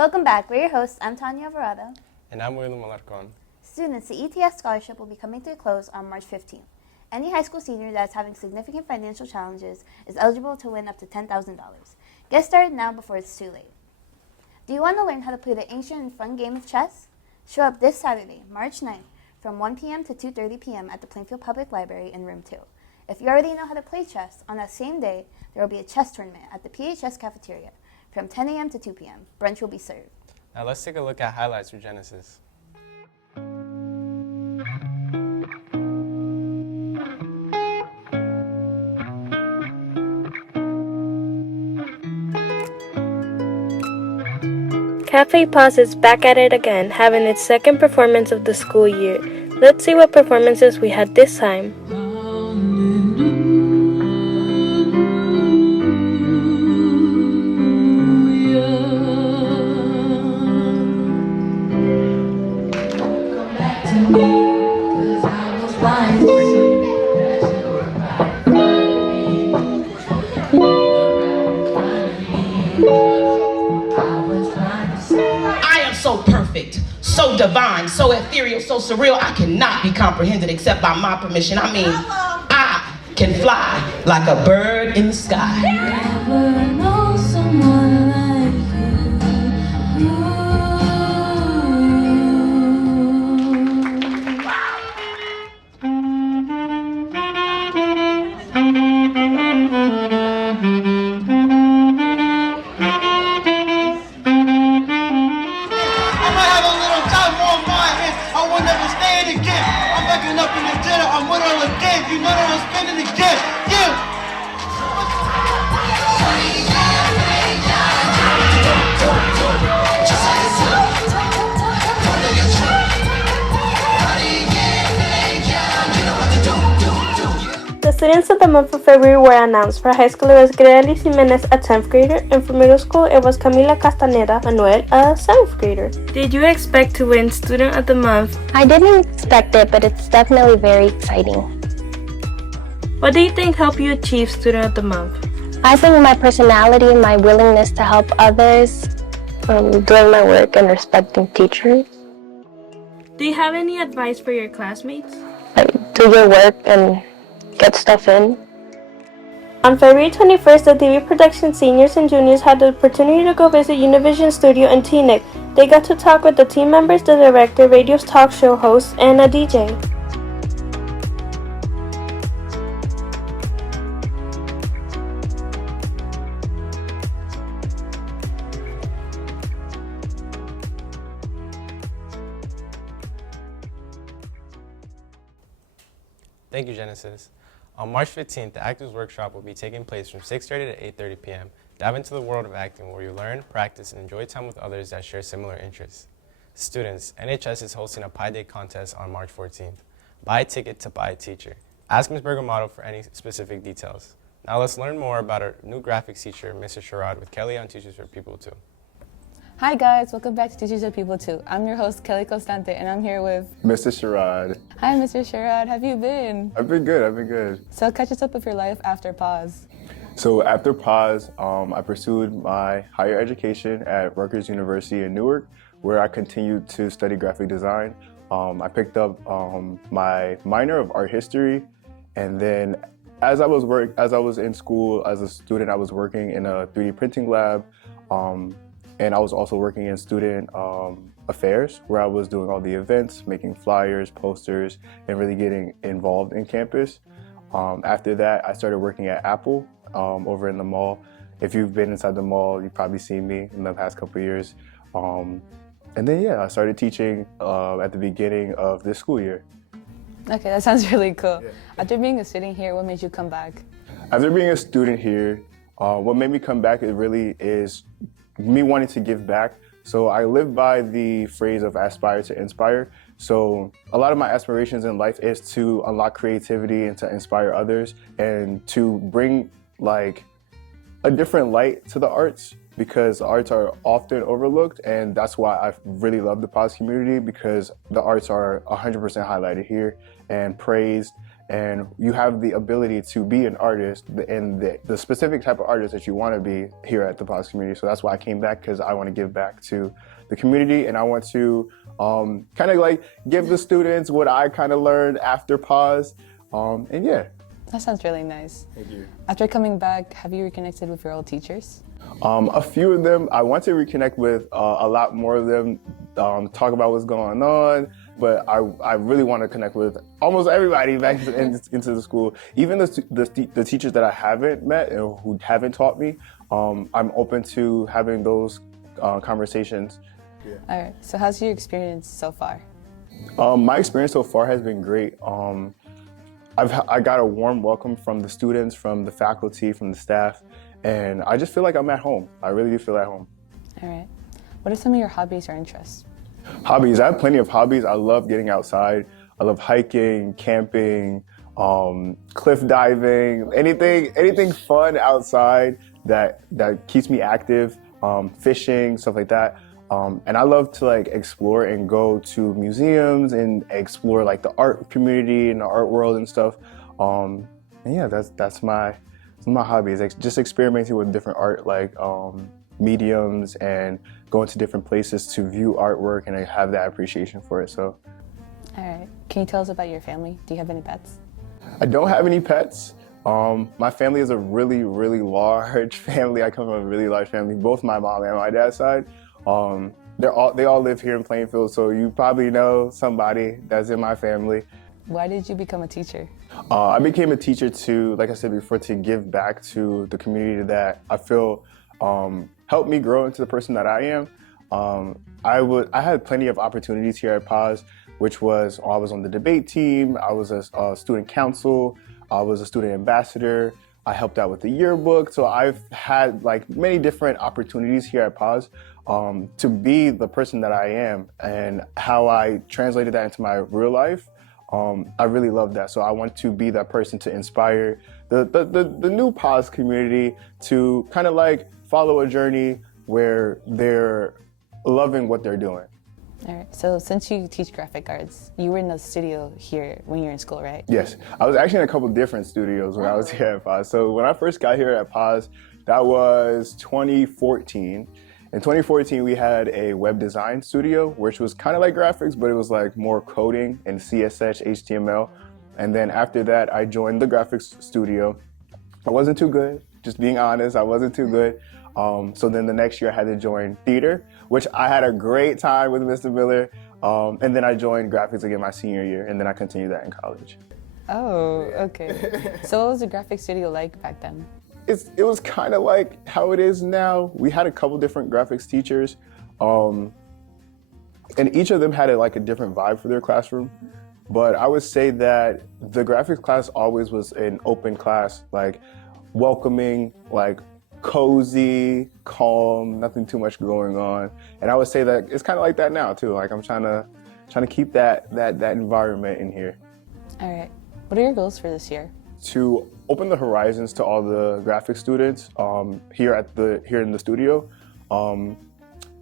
Welcome back. We're your hosts. I'm Tanya Alvarado. And I'm William Alarcon. Students, the ETS scholarship will be coming to a close on March 15th. Any high school senior that's having significant financial challenges is eligible to win up to $10,000. Get started now before it's too late. Do you want to learn how to play the ancient and fun game of chess? Show up this Saturday, March 9th, from 1 p.m. to 2:30 p.m. at the Plainfield Public Library in Room 2. If you already know how to play chess, on that same day, there will be a chess tournament at the PHS cafeteria from 10 a.m. to 2 p.m. Brunch will be served. Now let's take a look at highlights for Genesis. Cafe Pause is back at it again, having its second performance of the school year. Let's see what performances we had this time. So perfect, so divine, so ethereal, so surreal, I cannot be comprehended except by my permission. I mean, I can fly like a bird in the sky. Never know someone like The students of the month of February were announced. For high school, it was Grelis Jimenez, a 10th grader, and for middle school, it was Camila Castaneda Manuel, a 7th grader. Did you expect to win Student of the Month? I didn't expect it, but it's definitely very exciting. What do you think helped you achieve Student of the Month? I think my personality, my willingness to help others, doing my work and respecting teachers. Do you have any advice for your classmates? Do your work and get stuff in. On February 21st, the TV production seniors and juniors had the opportunity to go visit Univision Studio and TNIC. They got to talk with the team members, the director, radio's talk show host, and a DJ. Thank you, Genesis. On March 15th, the Actors Workshop will be taking place from 6:30 to 8:30 p.m. Dive into the world of acting where you learn, practice, and enjoy time with others that share similar interests. Students, NHS is hosting a Pi Day contest on March 14th. Buy a ticket to buy a teacher. Ask Ms. Bergamato for any specific details. Now let's learn more about our new graphics teacher, Mr. Sherrod, with Kelly on Teachers for People 2. Hi guys, welcome back to Teachers of People 2. I'm your host, Kelly Constante, and I'm here with Mr. Sherrod. Hi, Mr. Sherrod. How have you been? I've been good. So catch us up with your life after pause. So after pause, I pursued my higher education at Rutgers University in Newark, where I continued to study graphic design. I picked up my minor of art history, and then as I was in school as a student, I was working in a 3D printing lab. And I was also working in student affairs, where I was doing all the events, making flyers, posters, and really getting involved in campus. After that, I started working at Apple over in the mall. If you've been inside the mall, you've probably seen me in the past couple of years. And then, I started teaching at the beginning of this school year. Okay, that sounds really cool. Yeah. After being a student here, what made you come back? After being a student here, what made me come back, it really is me wanting to give back. So I live by the phrase of aspire to inspire. So a lot of my aspirations in life is to unlock creativity and to inspire others and to bring like a different light to the arts, because the arts are often overlooked, and that's why I really love the POS community, because the arts are 100% highlighted here and praised, and you have the ability to be an artist and the specific type of artist that you want to be here at the Paz community. So that's why I came back, because I want to give back to the community, and I want to kind of like give the students what I kind of learned after Paz. And yeah. That sounds really nice. Thank you. After coming back, have you reconnected with your old teachers? A few of them. I want to reconnect with a lot more of them, talk about what's going on, but I really want to connect with almost everybody back into the school. Even the teachers that I haven't met and who haven't taught me, I'm open to having those conversations. Yeah. All right, so how's your experience so far? My experience so far has been great. I got a warm welcome from the students, from the faculty, from the staff, and I just feel like I'm at home. I really do feel at home. All right. What are some of your hobbies or interests? Hobbies. I have plenty of hobbies. I love getting outside. I love hiking, camping, cliff diving, anything fun outside that keeps me active, fishing, stuff like that. And I love to like explore and go to museums and explore like the art community and the art world and stuff. And yeah, that's my hobby, is just experimenting with different art like mediums and going to different places to view artwork and I have that appreciation for it. So. All right. Can you tell us about your family? Do you have any pets? I don't have any pets. My family is a really, really large family. I come from a really large family, both my mom and my dad's side. They all live here in Plainfield, so you probably know somebody that's in my family. Why did you become a teacher? I became a teacher to, like I said before, to give back to the community that I feel helped me grow into the person that I am. I had plenty of opportunities here at Paz, which was I was on the debate team, I was a student council, I was a student ambassador, I helped out with the yearbook. So I've had like many different opportunities here at Paz to be the person that I am, and how I translated that into my real life. I really love that. So I want to be that person to inspire the new Paz community to kind of like follow a journey where they're loving what they're doing. All right, so since you teach graphic arts, you were in the studio here when you were in school, right? Yes, I was actually in a couple different studios when I was here at Paz. So when I first got here at Paz, that was 2014. In 2014, we had a web design studio, which was kind of like graphics, but it was like more coding and CSS, HTML. And then after that, I joined the graphics studio. I wasn't too good, just being honest, I wasn't too good. So then the next year I had to join theater, which I had a great time with Mr. Miller. And then I joined graphics again my senior year, and then I continued that in college. Oh, okay. So what was the graphic studio like back then? It was kind of like how it is now. We had a couple different graphics teachers, and each of them had like a different vibe for their classroom. But I would say that the graphics class always was an open class, like welcoming, like cozy, calm, nothing too much going on. And I would say that it's kind of like that now too. Like I'm trying to keep that environment in here. All right. What are your goals for this year? To open the horizons to all the graphic students here in the studio.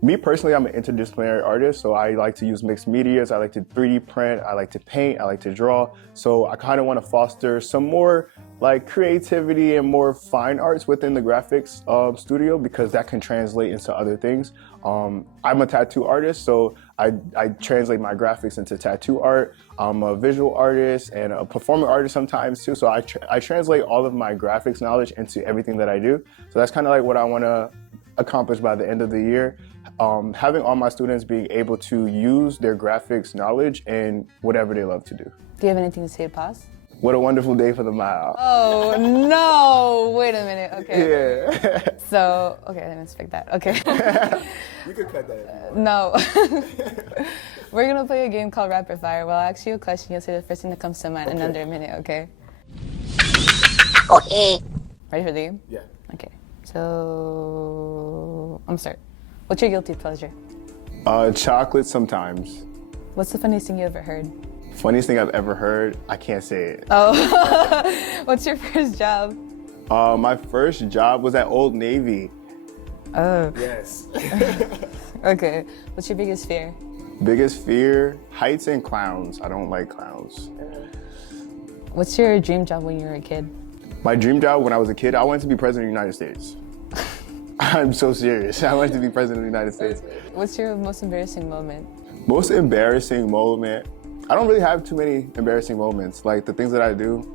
Me personally, I'm an interdisciplinary artist, so I like to use mixed medias. I like to 3D print, I like to paint, I like to draw. So I kind of want to foster some more like creativity and more fine arts within the graphics studio, because that can translate into other things. I'm a tattoo artist, so I translate my graphics into tattoo art. I'm a visual artist and a performing artist sometimes too, so I translate all of my graphics knowledge into everything that I do. So that's kind of like what I want to accomplish by the end of the year. Having all my students being able to use their graphics knowledge in whatever they love to do. Do you have anything to say to Paz? What a wonderful day for the mile. Oh, no. Wait a minute. Okay. Yeah. So, okay, I didn't expect that. Okay. You could cut that if you want. No. We're going to play a game called Rapid Fire. Well, I'll ask you a question. You'll say the first thing that comes to mind in under a minute, okay? Okay. Ready for the game? Yeah. Okay. So, I'm start. What's your guilty pleasure? Chocolate sometimes. What's the funniest thing you ever heard? Funniest thing I've ever heard, I can't say it. Oh. What's your first job? My first job was at Old Navy. Oh. Yes. Okay. What's your biggest fear? Biggest fear, heights and clowns. I don't like clowns. What's your dream job when you were a kid? My dream job when I was a kid, I wanted to be president of the United States. I'm so serious. I wanted to be president of the United States. What's your most embarrassing moment? Most embarrassing moment, I don't really have too many embarrassing moments. Like the things that I do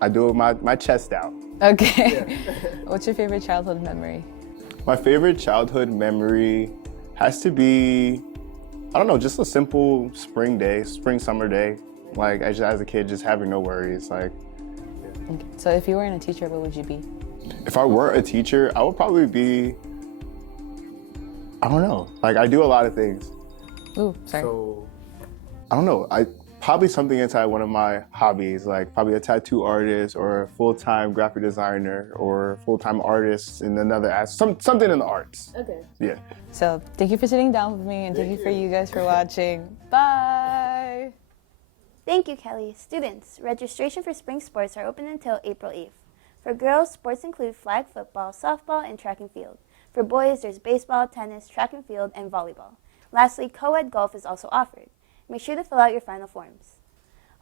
with my chest out. Okay. What's your favorite childhood memory? My favorite childhood memory has to be, I don't know, just a simple summer day. Like as a kid, just having no worries. Like. Okay. So if you weren't a teacher, what would you be? If I were a teacher, I would probably be, I don't know. Like I do a lot of things. Ooh, sorry. So, I don't know. Probably something inside one of my hobbies, like probably a tattoo artist or a full-time graphic designer or full-time artist in another something in the arts. Okay. Yeah. So thank you for sitting down with me and thank you for you guys for watching. Bye. Thank you, Kelly. Students, registration for spring sports are open until April 8th. For girls, sports include flag football, softball, and track and field. For boys, there's baseball, tennis, track and field, and volleyball. Lastly, co-ed golf is also offered. Make sure to fill out your final forms.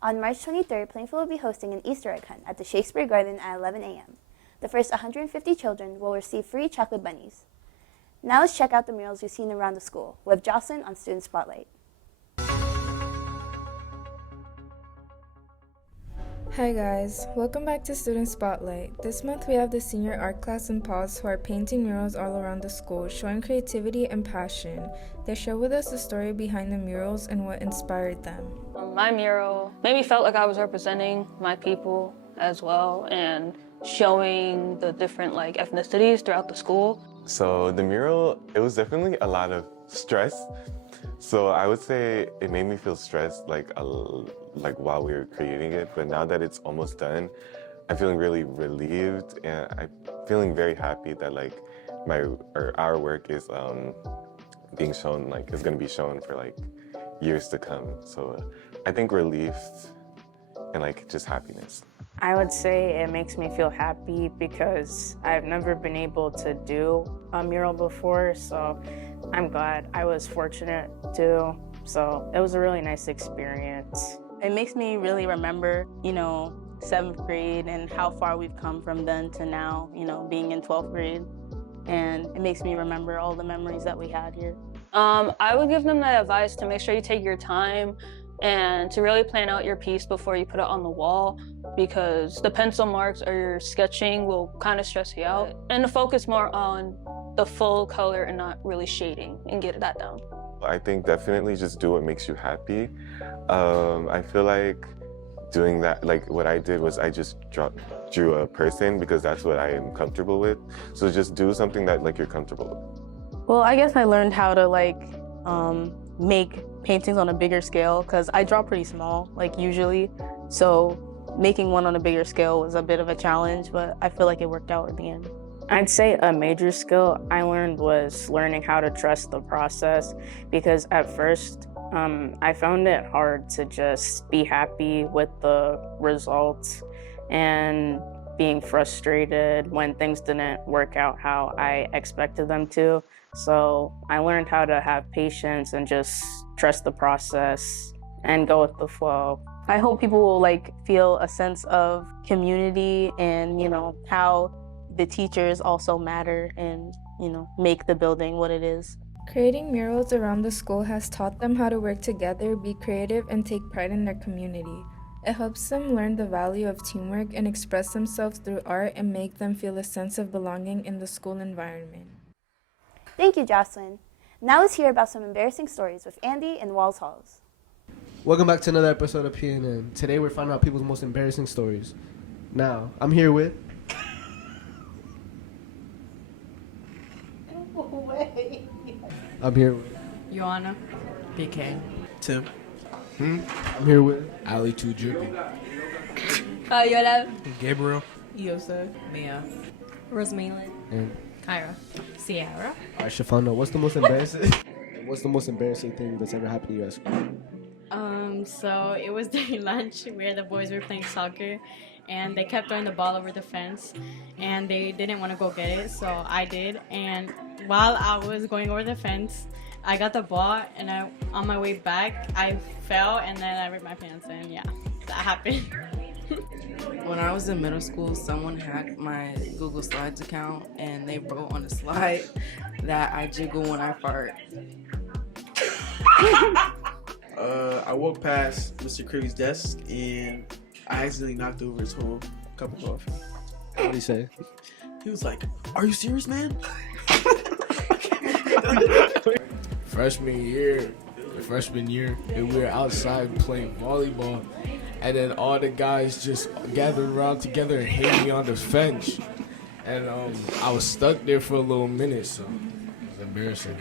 On March 23rd, Plainfield will be hosting an Easter egg hunt at the Shakespeare Garden at 11 a.m. The first 150 children will receive free chocolate bunnies. Now let's check out the murals we've seen around the school with Jocelyn on Student Spotlight. Hi guys, welcome back to Student Spotlight. This month we have the senior art class in Pause who are painting murals all around the school, showing creativity and passion. They share with us the story behind the murals and what inspired them. My mural made me felt like I was representing my people as well and showing the different ethnicities throughout the school. So the mural, it was definitely a lot of stress. So I would say it made me feel stressed while we were creating it, but now that it's almost done, I'm feeling really relieved and I'm feeling very happy that our work is being shown, is going to be shown for years to come. So I think relief and just happiness. I would say it makes me feel happy because I've never been able to do a mural before, so I'm glad I was fortunate to. So it was a really nice experience. It makes me really remember, 7th grade and how far we've come from then to now, being in 12th grade. And it makes me remember all the memories that we had here. I would give them that advice to make sure you take your time and to really plan out your piece before you put it on the wall, because the pencil marks or your sketching will kind of stress you out, and to focus more on the full color and not really shading and get that down. I think definitely just do what makes you happy. I feel like doing that, what I did was I just drew a person because that's what I am comfortable with. So just do something that you're comfortable with. Well, I guess I learned how to make paintings on a bigger scale because I draw pretty small, usually. So making one on a bigger scale was a bit of a challenge, but I feel like it worked out in the end. I'd say a major skill I learned was learning how to trust the process, because at first I found it hard to just be happy with the results and being frustrated when things didn't work out how I expected them to. So I learned how to have patience and just trust the process and go with the flow. I hope people will feel a sense of community and, how the teachers also matter and, make the building what it is. Creating murals around the school has taught them how to work together, be creative, and take pride in their community. It helps them learn the value of teamwork and express themselves through art and make them feel a sense of belonging in the school environment. Thank you, Jocelyn. Now let's hear about some embarrassing stories with Andy in Walls Halls. Welcome back to another episode of PNN. Today we're finding out people's most embarrassing stories. Now, I'm here with... I'm here with... Joanna. BK. Tim. I'm here with... Ali Too Drippy. Yola. Gabriel. Yosa. Mia. Rosemary. And... Kyra. Sierra. All right, Shafana, what's the most embarrassing thing that's ever happened to you at school? So it was during lunch where the boys were playing soccer and they kept throwing the ball over the fence and they didn't want to go get it, so I did. And while I was going over the fence, I got the ball and on my way back, I fell and then I ripped my pants and yeah, that happened. When I was in middle school, someone hacked my Google Slides account and they wrote on the slide that I jiggle when I fart. I walked past Mr. Creevy's desk and I accidentally knocked over his whole cup of coffee. What did he say? He was like, "Are you serious, man?" Freshman year, and we were outside playing volleyball, and then all the guys just gathered around together and hit me on the fence, and I was stuck there for a little minute, so it was embarrassing.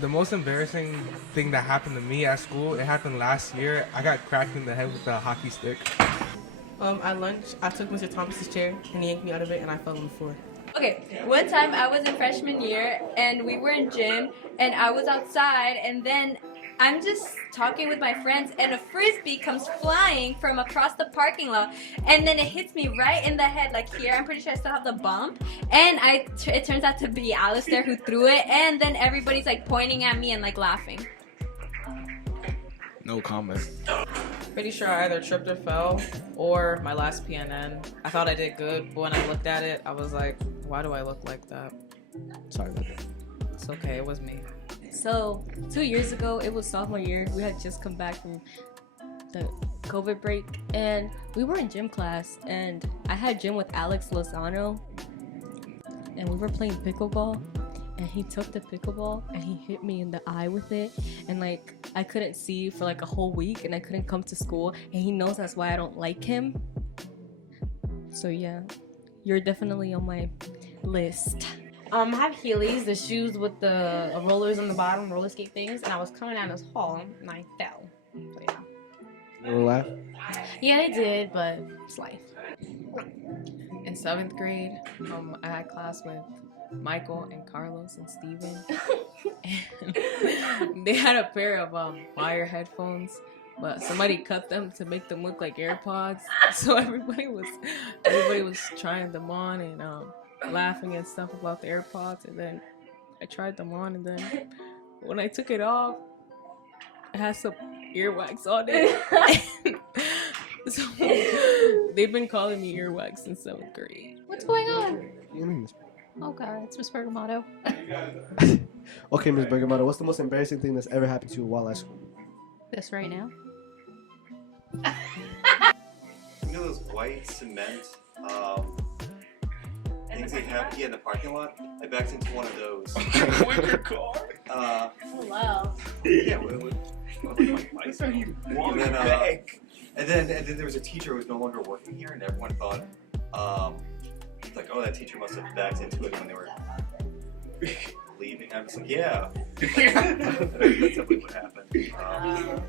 The most embarrassing thing that happened to me at school, it happened last year. I got cracked in the head with a hockey stick. At lunch, I took Mr. Thomas's chair and he yanked me out of it and I fell on the floor. Okay, one time I was in freshman year and we were in gym and I was outside and then I'm just talking with my friends and a frisbee comes flying from across the parking lot and then it hits me right in the head, like here. I'm pretty sure I still have the bump, and it turns out to be Alistair who threw it, and then everybody's like pointing at me and like laughing. No comment. Pretty sure I either tripped or fell, or my last PNN. I thought I did good, but when I looked at it, I was like, why do I look like that? Sorry about that. It's okay, it was me. So 2 years ago, it was sophomore year. We had just come back from the COVID break, and we were in gym class, and I had gym with Alex Lozano, and we were playing pickleball, and he took the pickleball and he hit me in the eye with it, and like I couldn't see for like a whole week, and I couldn't come to school, and he knows that's why I don't like him. So yeah, you're definitely on my list. I have Heelys, the shoes with the rollers on the bottom, roller skate things, and I was coming down this hall and I fell. So, yeah. You wanna laugh? Yeah, they did, but it's life. In 7th grade, I had class with Michael and Carlos and Steven. And they had a pair of wire headphones, but somebody cut them to make them look like AirPods. So everybody was trying them on and laughing and stuff about the AirPods, and then I tried them on, and then when I took it off, it had some earwax on it. So they've been calling me earwax in 7th grade. What's going on? Oh god, it's Miss Bergamoto. Okay, Ms. Bergamoto, what's the most embarrassing thing that's ever happened to you while at school? This right now. You know those white cement things they have in the parking lot? I backed into one of those. With your car? Oh wow. Yeah, with my bicycle. And then there was a teacher who was no longer working here, and everyone thought, like, oh, that teacher must have backed into it when they were leaving. I was like, yeah. That's definitely what happened.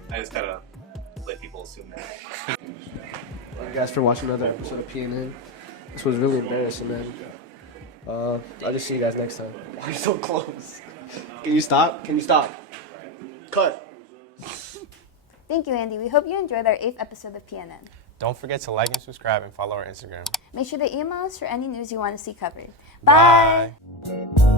I just gotta let people assume that. Thank you guys for watching another episode of PNN. This was really embarrassing, man. I'll just see you guys next time. Why are you so close? Can you stop? Can you stop? Cut. Thank you, Andy. We hope you enjoyed our 8th episode of PNN. Don't forget to like and subscribe and follow our Instagram. Make sure to email us for any news you want to see covered. Bye. Bye.